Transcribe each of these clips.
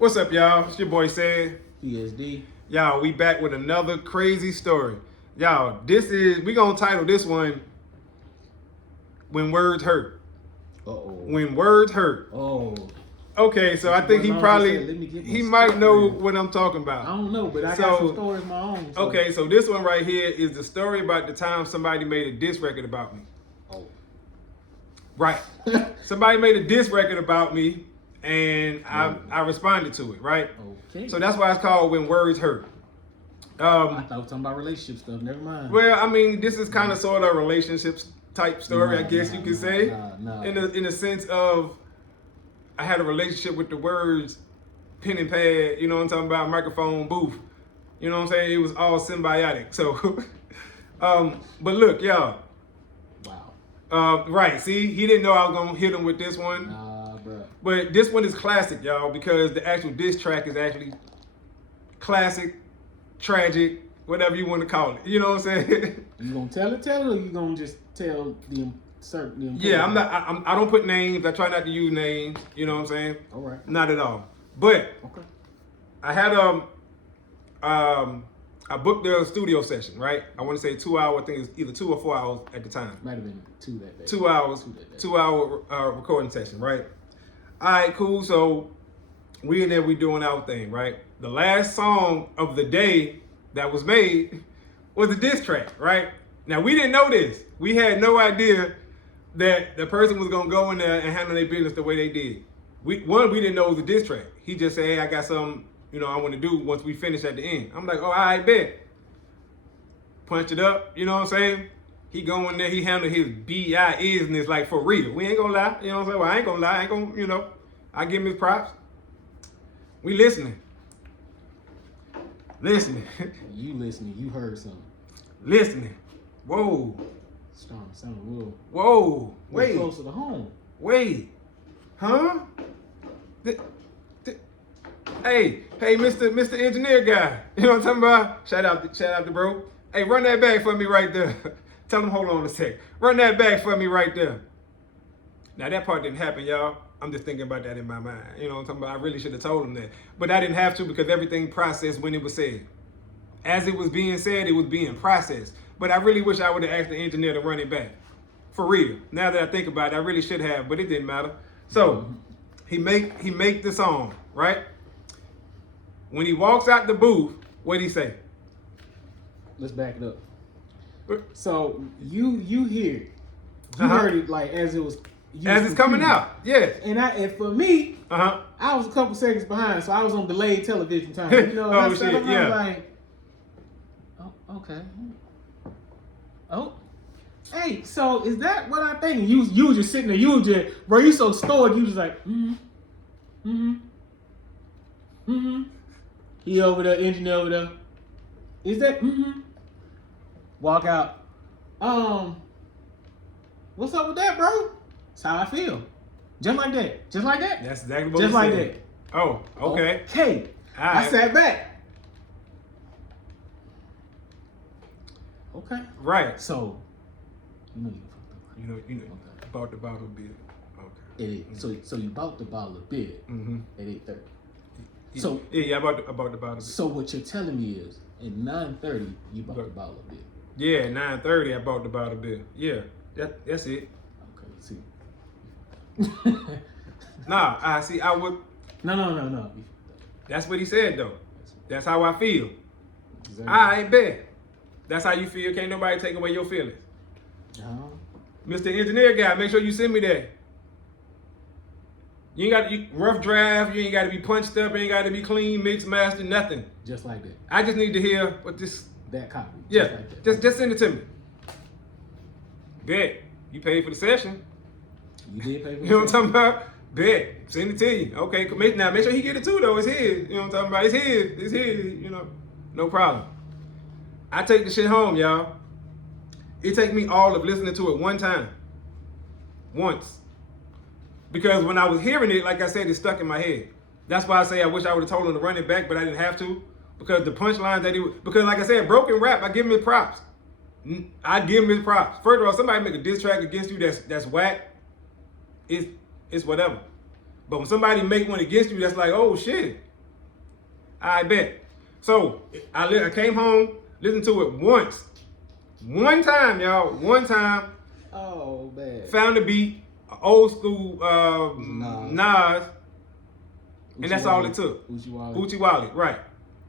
What's up, y'all? It's your boy Sid. PSD. Y'all, we back with another crazy story. Y'all, we gonna title this one When Words Hurt. When Words Hurt. Oh. Okay, so I think he might know what I'm talking about. I don't know, but I got some stories of my own. So. Okay, so this one right here is the story about the time somebody made a diss record about me. Oh. Right. Somebody made a diss record about me, and I responded to it, right? Okay. So that's why it's called When Words Hurt. I thought we were talking about relationship stuff. Never mind. Well, I mean, this is kind of sort of a relationships type story, I guess you could say. In the sense of I had a relationship with the words pen and pad, you know what I'm talking about, microphone, booth. You know what I'm saying? It was all symbiotic. So, but look, y'all. Wow. Right, see, he didn't know I was going to hit him with this one. Nah, bro. But this one is classic, y'all, because the actual diss track is actually classic, tragic, whatever you want to call it. You know what I'm saying? You gonna tell it, or you gonna just tell the certain? Yeah, I don't put names. I try not to use names. You know what I'm saying? All right. Not at all. But okay. I had I booked the studio session, right? I want to say 2 hours. I think it's either 2 or 4 hours at the time. Might have been 2 that day. 2 hours. 2 hour recording session, right? All right, cool. So we in there, we doing our thing, right? The last song of the day that was made was a diss track, right? Now we didn't know this. We had no idea that the person was gonna go in there and handle their business the way they did. We didn't know it was a diss track. He just said, hey, I got something, I want to do once we finish at the end. I'm like, oh, all right, bet. Punch it up, you know what I'm saying? He go in there, he handle his business like for real. We ain't gonna lie, you know what I'm saying? Well, I ain't gonna lie, I ain't gonna, I give him his props. We listening. Listening. You listening, you heard something. Listening. Whoa. Sound a little. Whoa. Wait. Closer to home. Wait. Huh? Hey, Mr. Engineer guy. You know what I'm talking about? Shout out to bro. Hey, run that back for me right there. Tell him, hold on a sec. Run that back for me right there. Now that part didn't happen, y'all. I'm just thinking about that in my mind. You know what I'm talking about? I really should have told him that. But I didn't have to because everything processed when it was said. As it was being said, it was being processed. But I really wish I would have asked the engineer to run it back. For real. Now that I think about it, I really should have, but it didn't matter. So he make the song, right? When he walks out the booth, what'd he say? Let's back it up. So you hear it. You heard it like as it was. As it's coming out, yes. And for me, I was a couple seconds behind, so I was on delayed television time. You know, oh shit, yeah. I was like, oh, okay. Oh, hey, so is that what I think? You was just sitting there, bro, you so stoic, you was like, He over there, engineer over there. Is that, Walk out. What's up with that, bro? That's how I feel. Just like that. Just like that. That's exactly what Just he like said. that. Oh, okay. Okay. Right. I sat back. Okay. Right. So, you know, okay. Bought the bottle of beer. Okay. So you bought the bottle of beer at 8:30. So yeah, I bought the bottle of beer. So what you're telling me is, at 9:30 you bought the bottle of beer. Yeah, at 9:30 I bought the bottle of beer. Yeah, that's it. Okay, see. Nah, I would. No. That's what he said though. That's how I feel. Exactly. I bet. That's how you feel. Can't nobody take away your feelings. Mr. Engineer guy, make sure you send me that. You ain't got to rough draft. You ain't got to be punched up. You ain't got to be clean, mixed, mastered, nothing. Just like that. I just need to hear what this. That copy. Yeah, just like that. just send it to me. Bet. You paid for the session. You did pay for the You know what I'm talking about? Bet. Send it to you. Okay, now make sure he get it too though. It's his. You know what I'm talking about? It's his. No problem. I take the shit home, y'all. It take me all of listening to it one time. Once. Because when I was hearing it, like I said, it stuck in my head. That's why I say I wish I would have told him to run it back, but I didn't have to. Because the punchlines because like I said, broken rap, I give him his props. I give him his props. First of all, somebody make a diss track against you that's whack, it's whatever. But when somebody make one against you that's like, oh shit, I bet. So I came home, listened to it once. One time, y'all. One time. Oh man. Found the beat, old school Nas. And that's all it took. Uchi Wally, right.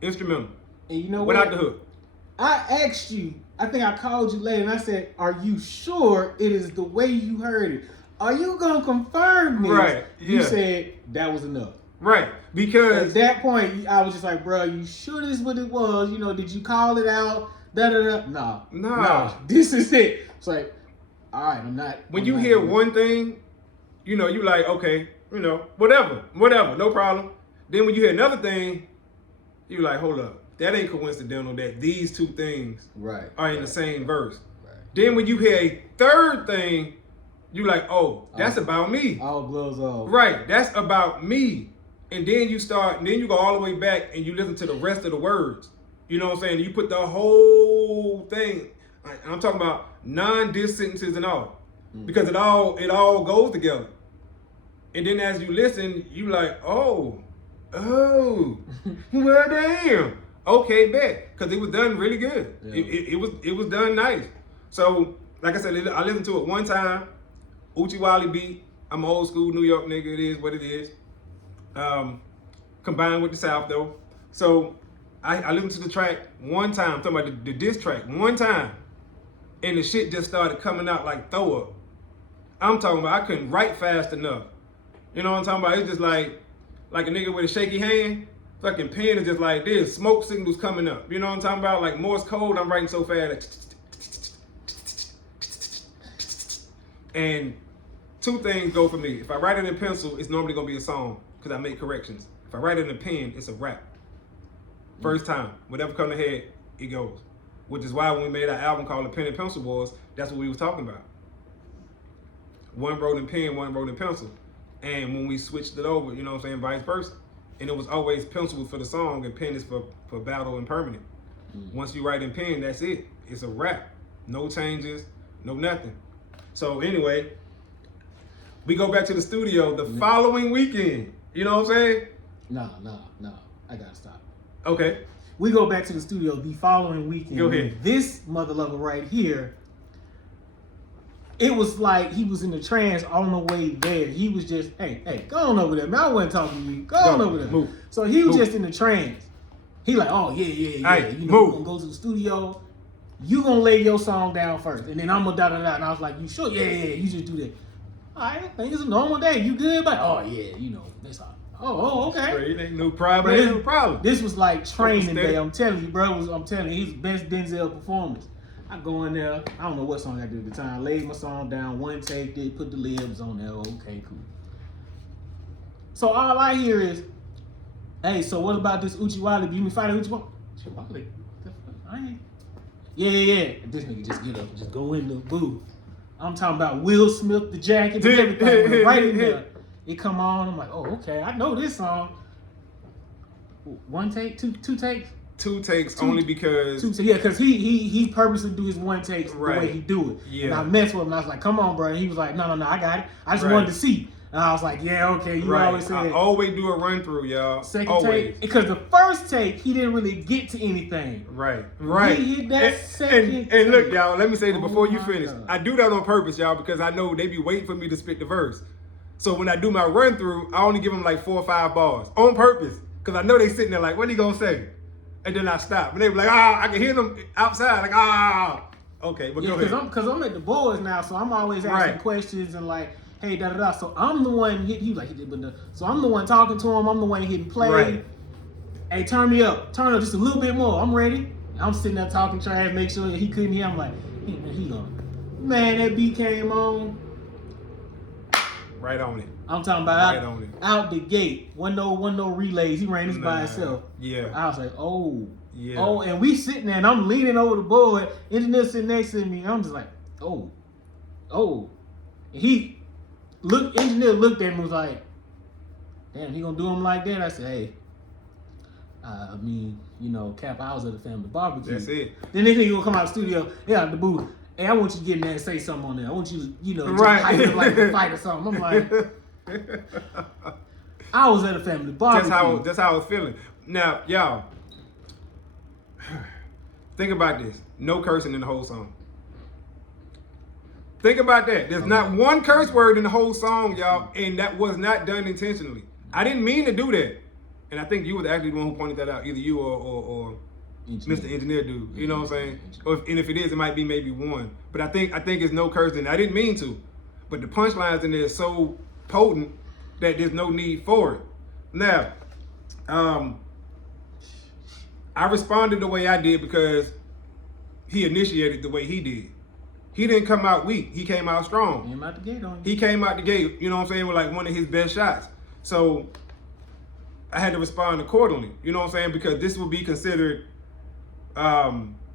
Instrumental. And you know what? Without the hook. I asked you, I think I called you later and I said, are you sure it is the way you heard it? Are you going to confirm this? Right. Yeah. You said that was enough. Right. Because at that point, I was just like, bro, you sure this is what it was? You know, did you call it out? No. No. This is it. It's like, all right, I'm not. When you hear one thing, you know, you like, okay, you know, whatever, no problem. Then when you hear another thing, you like, hold up, that ain't coincidental that these two things are in the same verse. Right. Then when you hear a third thing, you like, oh, that's about me. All blows off. Right, that's about me. And then you go all the way back and you listen to the rest of the words. You know what I'm saying? You put the whole thing. I'm talking about non-diss sentences and all, because it all goes together. And then as you listen, you like, oh, well, damn. Okay, bet, because it was done really good. Yeah. It was done nice. So, like I said, I listened to it one time. Uchi Wally beat. I'm an old school New York nigga. It is what it is. Combined with the South though. So I listened to the track one time. I'm talking about the diss track one time, and the shit just started coming out like throw up. I'm talking about I couldn't write fast enough. You know what I'm talking about? It's just like a nigga with a shaky hand. Fucking pen is just like this. Smoke signals coming up. You know what I'm talking about? Like Morse code. I'm writing so fast. And two things go for me. If I write it in pencil, it's normally gonna be a song because I make corrections. If I write it in a pen, it's a rap. First time, whatever comes to head, it goes. Which is why when we made our album called The Pen and Pencil Wars, that's what we was talking about. One wrote in pen, one wrote in pencil. And when we switched it over, you know what I'm saying, vice versa. And it was always pencil for the song and pen is for battle and permanent. Once you write in pen, that's it. It's a rap. No changes, no nothing. So anyway, we go back to the studio the following weekend. You know what I'm saying? No. I gotta stop. Okay. We go back to the studio the following weekend. Go ahead. This mother lover right here, it was like he was in the trance on the way there. He was just, hey, go on over there. Man, I wasn't talking to you. Go on over there. Move. So he was just in the trance. He like, oh, yeah. Hey, you know, we're gonna go to the studio. You gonna lay your song down first. And then I'm gonna da-da-da. And I was like, you sure? Yeah, you just do that. All right, I think it's a normal day. You good? But, oh, yeah, you know, that's all. Oh, okay. It ain't no problem. Ain't no problem. This was like training day. I'm telling you, bro. I'm telling you, his best Denzel performance. I go in there. I don't know what song I did at the time. Laid my song down, one take it, put the libs on there. Okay, cool. So all I hear is, hey, so what about this Uchi Wally? You mean fighting Uchi Wally? I ain't. Yeah. This nigga just get up and just go in the booth. I'm talking about Will Smith, the jacket, and everything. Right in there. It come on. I'm like, oh, okay. I know this song. One take, two takes. Two takes only because because he purposely do his one takes the way he do it. Yeah. And I messed with him. And I was like, come on, bro. And he was like, no, I got it. I just wanted to see. And I was like, yeah, okay. You always say I always do a run through, y'all. Second take, because the first take he didn't really get to anything. Right. He hit that second. And look, y'all. Let me say this before you finish. God. I do that on purpose, y'all, because I know they be waiting for me to spit the verse. So when I do my run through, I only give them like 4 or 5 bars on purpose, because I know they sitting there like, what he gonna say? And then I stop, and they be like, I can hear them outside, like, okay, but go ahead. Because I'm at the boys now, so I'm always asking questions and like, hey, da-da-da. So I'm the one so I'm the one talking to him. I'm the one hitting play. Right. Hey, turn up just a little bit more. I'm ready. I'm sitting there talking trash, make sure that he couldn't hear. I'm like, he gone. Man, that beat came on. Right on it. I'm talking about out the gate. One no relays. He ran this by himself. Yeah. I was like, oh. Yeah. Oh, and we sitting there and I'm leaning over the board. Engineer sitting next to me. I'm just like, oh. Engineer looked at me and was like, damn, he gonna do him like that? I said, hey, I mean, you know, Cap, I was at the family barbecue. That's it. Then this nigga gonna come out of the studio, out the booth. Hey, I want you to get in there and say something on there. I want you to, you know, just hype it like a fight or something. I'm like, I was at a family barbecue. That's how I was feeling. Now, y'all, think about this. No cursing in the whole song. Think about that. There's not one curse word in the whole song, y'all, and that was not done intentionally. I didn't mean to do that. And I think you was actually the one who pointed that out, either you or Mr. Engineer dude. You know what I'm saying? And if it is, it might be maybe one. But I think it's no cursing. I didn't mean to. But the punchlines in there are so potent that there's no need for it. Now, I responded the way I did because he initiated the way he did. He didn't come out weak. He came out strong. Came out the gate on you. He came out the gate, you know what I'm saying, with like one of his best shots. So I had to respond accordingly, you know what I'm saying, because this would be considered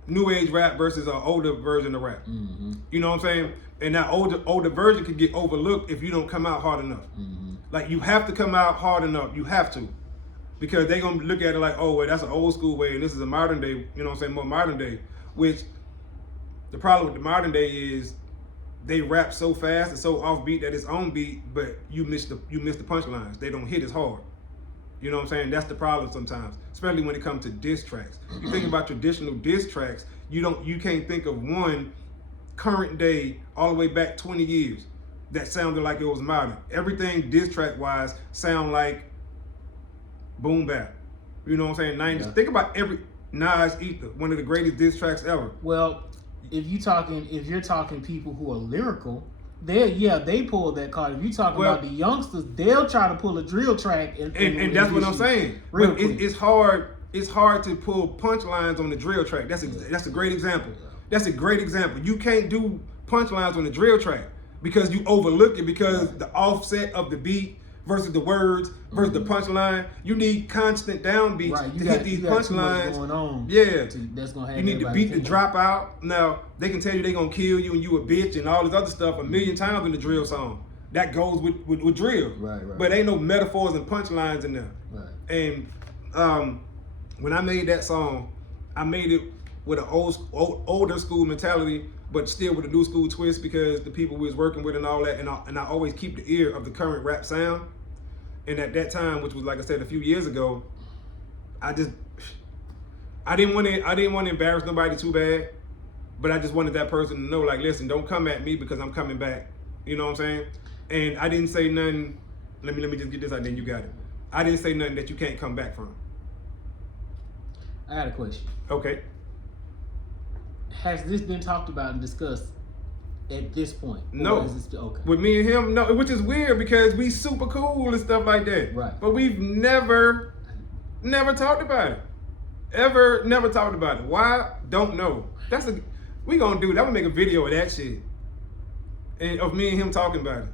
new age rap versus an older version of rap. Mm-hmm. You know what I'm saying? And that older version could get overlooked if you don't come out hard enough. Mm-hmm. Like you have to come out hard enough. You have to. Because they're gonna look at it like, oh, well, that's an old school way and this is a modern day, you know what I'm saying, more modern day. Which the problem with the modern day is they rap so fast and so offbeat that it's on beat, but you miss the punchlines. They don't hit as hard. You know what I'm saying? That's the problem sometimes, especially when it comes to diss tracks. You think about traditional diss tracks, you can't think of one current day all the way back 20 years that sounded like it was modern. Everything diss track wise sound like boom bap. You know what I'm saying? 90s. Yeah. Think about every Nas Ether, one of the greatest diss tracks ever. Well, if you're talking people who are lyrical, they pull that card. If you're talking about the youngsters, they'll try to pull a drill track and that's what I'm saying. Real but quick. it's hard to pull punchlines on the drill track. That's a great example. That's a great example. You can't do punchlines on the drill track because you overlook it because the offset of the beat versus the words versus the punchline. You need constant downbeats to hit these punchlines. Going on. Yeah. That's gonna have You need the beat to drop out. Now, they can tell you they gonna kill you and you a bitch and all this other stuff a million times in the drill song. That goes with drill. Right. But ain't no metaphors and punchlines in there. Right. And when I made that song, I made it with an older school mentality, but still with a new school twist because the people we was working with and all that, and I always keep the ear of the current rap sound. And at that time, which was like I said a few years ago, I didn't want to embarrass nobody too bad, but I just wanted that person to know, like, listen, don't come at me because I'm coming back. You know what I'm saying? And I didn't say nothing. Let me just get this out, then you got it. I didn't say nothing that you can't come back from. I had a question. Okay. Has this been talked about and discussed at this point? No. Okay. With me and him, no, which is weird because we super cool and stuff like that. Right. But we've never talked about it. Never talked about it. Why? Don't know. We gonna do that. I'm gonna make a video of that shit. And of me and him talking about it.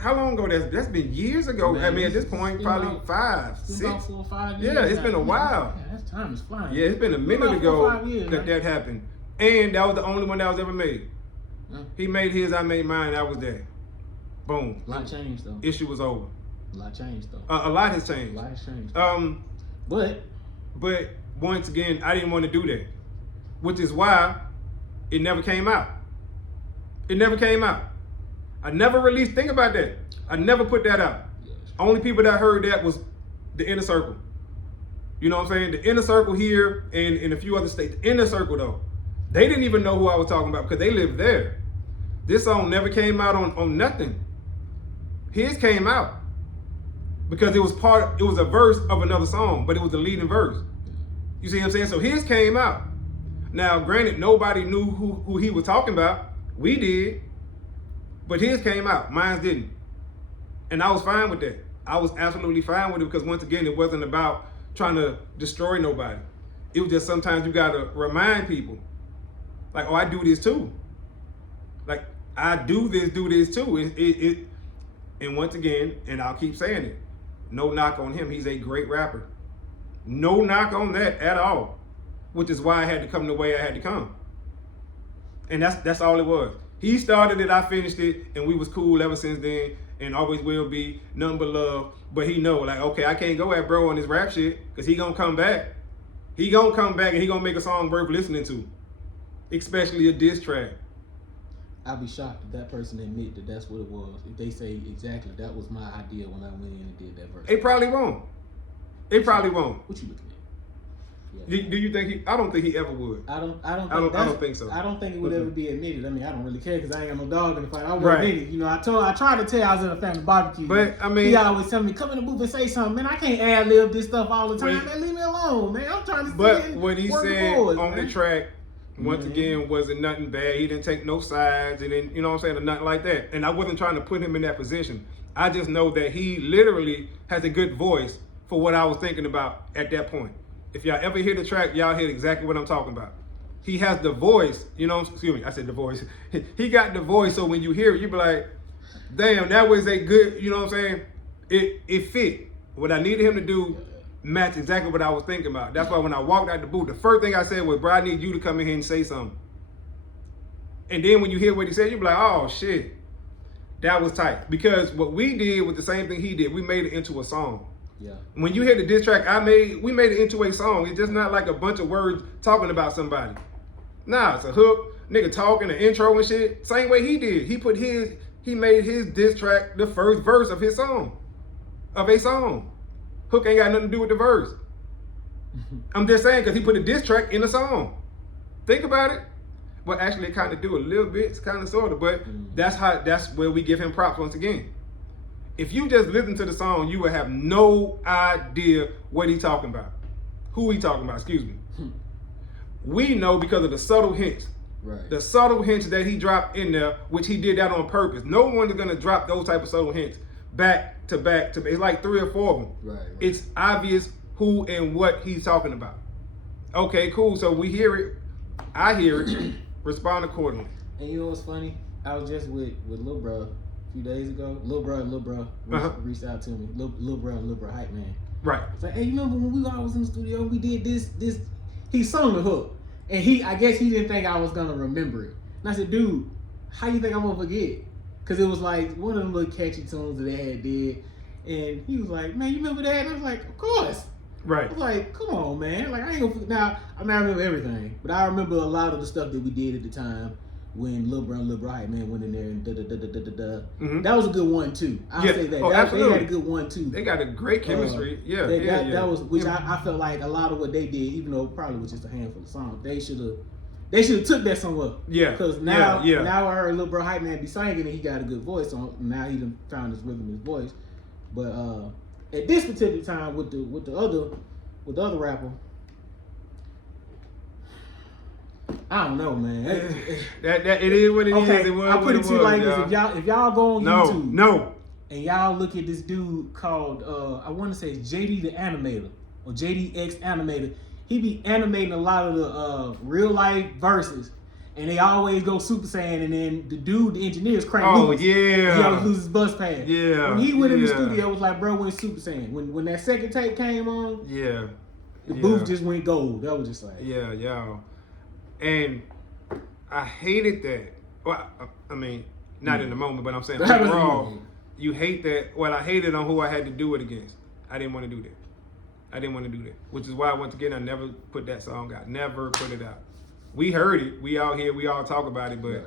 How long ago that's been years ago. Man, I mean, at this point, probably 5, 6. About 4 or 5 years. Yeah, it's been a while. Yeah, that time is flying. Yeah, it's been a minute about 4 ago or 5 years, that happened. And that was the only one that was ever made. Yeah. He made his, I made mine, that was that. Boom. A lot changed though. Issue was over. A lot changed though. A lot has changed. A lot has changed. But once again, I didn't want to do that, which is why it never came out. It never came out. I never released. Think about that. I never put that out. Yeah. Only people that heard that was the inner circle. You know what I'm saying? The inner circle here and in a few other states. The inner circle though, they didn't even know who I was talking about because they lived there. This song never came out on nothing. His came out because it was a verse of another song, but it was the leading verse. You see what I'm saying? So his came out. Now, granted, nobody knew who he was talking about. We did, but his came out. Mine didn't. And I was fine with that. I was absolutely fine with it because once again, it wasn't about trying to destroy nobody. It was just sometimes you gotta remind people, like, oh, I do this too. Like, I do this too. And once again, and I'll keep saying it, no knock on him. He's a great rapper. No knock on that at all. Which is why I had to come the way I had to come. And that's all it was. He started it, I finished it, and we was cool ever since then, and always will be, nothing but love. But he know, like, okay, I can't go at bro on this rap shit, because he gonna come back. He gonna come back and he gonna make a song worth listening to. Especially a diss track. I'd be shocked if that person admit that that's what it was. If they say exactly that was my idea when I went in and did that verse. They probably won't. It probably won't. What you looking at? Do you think he? I don't think he ever would. I don't think so. I don't think it would ever be admitted. I mean, I don't really care because I ain't got no dog in the fight. I won't admit it. You know, I tried to tell you I was in a family barbecue. But I mean, he always tell me, come in the booth and say something. Man, I can't ad lib this stuff all the time. Man, leave me alone, man. I'm trying to. But what he said on the track, once again, wasn't nothing bad. He didn't take no sides, and then you know what I'm saying, or nothing like that. And I wasn't trying to put him in that position. I just know that he literally has a good voice for what I was thinking about at that point. If y'all ever hear the track, y'all hear exactly what I'm talking about. He has the voice, you know, excuse me, I said the voice. He got the voice, so when you hear it, you be like, damn, that was a good, you know what I'm saying? It fit. What I needed him to do matched exactly what I was thinking about. That's why when I walked out the booth, the first thing I said was, bro, I need you to come in here and say something. And then when you hear what he said, you be like, oh, shit. That was tight. Because what we did was the same thing he did. We made it into a song. Yeah. When you hear the diss track we made it into a song. It's just not like a bunch of words talking about somebody. Nah, it's a hook, nigga talking, an intro and shit. Same way he did. He made his diss track the first verse of his song. Of a song. Hook ain't got nothing to do with the verse. I'm just saying because he put a diss track in the song. Think about it. Well, actually it kind of do a little bit, it's kind of sort of, but that's where we give him props once again. If you just listen to the song, you would have no idea what he talking about. Who he talking about, excuse me. We know because of the subtle hints. Right. The subtle hints that he dropped in there, which he did that on purpose. No one is going to drop those type of subtle hints back to back to back. It's like 3 or 4 of them. Right. It's obvious who and what he's talking about. Okay, cool. So we hear it. I hear it. Respond accordingly. And you know what's funny? I was just with Lil Bro a few days ago. Lil Bro reached out to me. Lil Bro hype man. Right. It's like, hey, you remember when we all was in the studio? We did this. He sung the hook, and I guess he didn't think I was gonna remember it. And I said, dude, how you think I'm gonna forget? Because it was like one of them little catchy tunes that they had did, and he was like, man, you remember that? And I was like, of course. Right. I was like, come on, man. Like, I ain't gonna. Now, I mean, I remember everything, but I remember a lot of the stuff that we did at the time when Lil Bro hype man went in there and da. That was a good one too. I'll say that. They had a good one too. They got a great chemistry. That was which I felt like a lot of what they did, even though it probably was just a handful of songs, they should have took that somewhere. Yeah. Because now I heard Lil Bro hype man be singing and he got a good voice on. Now he done found his rhythm, his voice. But at this particular time with the other rapper, I don't know, man. That it is what it is. It was, I'll put it to you like this: if y'all go on YouTube, and y'all look at this dude called I want to say JD the Animator or JDX Animator, he be animating a lot of the real life verses, and they always go Super Saiyan, and then the engineers crank Lewis. He always loses bus pass. Yeah. When he went in the studio, it was like, bro, went Super Saiyan. When that second tape came on, the booth just went gold. That was just like And I hated that. Well, I mean, not in the moment, but I'm saying overall, you hate that. Well, I hated on who I had to do it against. I didn't want to do that. Which is why, once again, I never put that song out. Never put it out. We heard it. We all hear. We all talk about it. But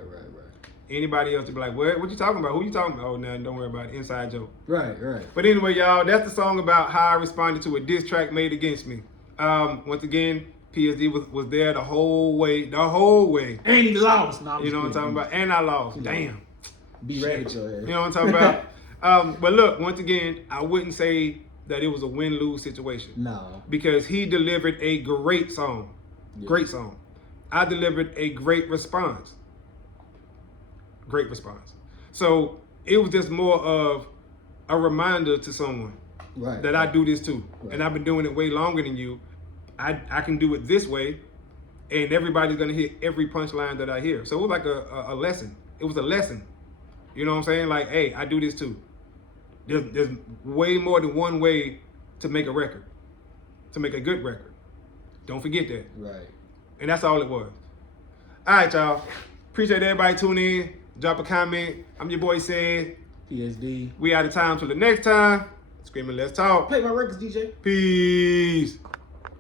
anybody else to be like, what you talking about? Who you talking about? Oh, no, don't worry about it. Inside joke. Right. But anyway, y'all, that's the song about how I responded to a diss track made against me. Once again, PSD was there the whole way. And he lost. No, you know what I'm talking about? And I lost. Damn. Be ready to your ass. You know what I'm talking about? But look, once again, I wouldn't say that it was a win-lose situation. No. Because he delivered a great song. Yeah. Great song. I delivered a great response. So it was just more of a reminder to someone that I do this too. And I've been doing it way longer than you. I can do it this way, and everybody's gonna hit every punchline that I hear. So it was like a lesson. It was a lesson. You know what I'm saying? Like, hey, I do this too. There's way more than one way to make a record, to make a good record. Don't forget that. Right. And that's all it was. All right, y'all. Appreciate everybody tuning in. Drop a comment. I'm your boy Said. PSD. We out of time till the next time. Screaming, let's talk. Play my records, DJ. Peace.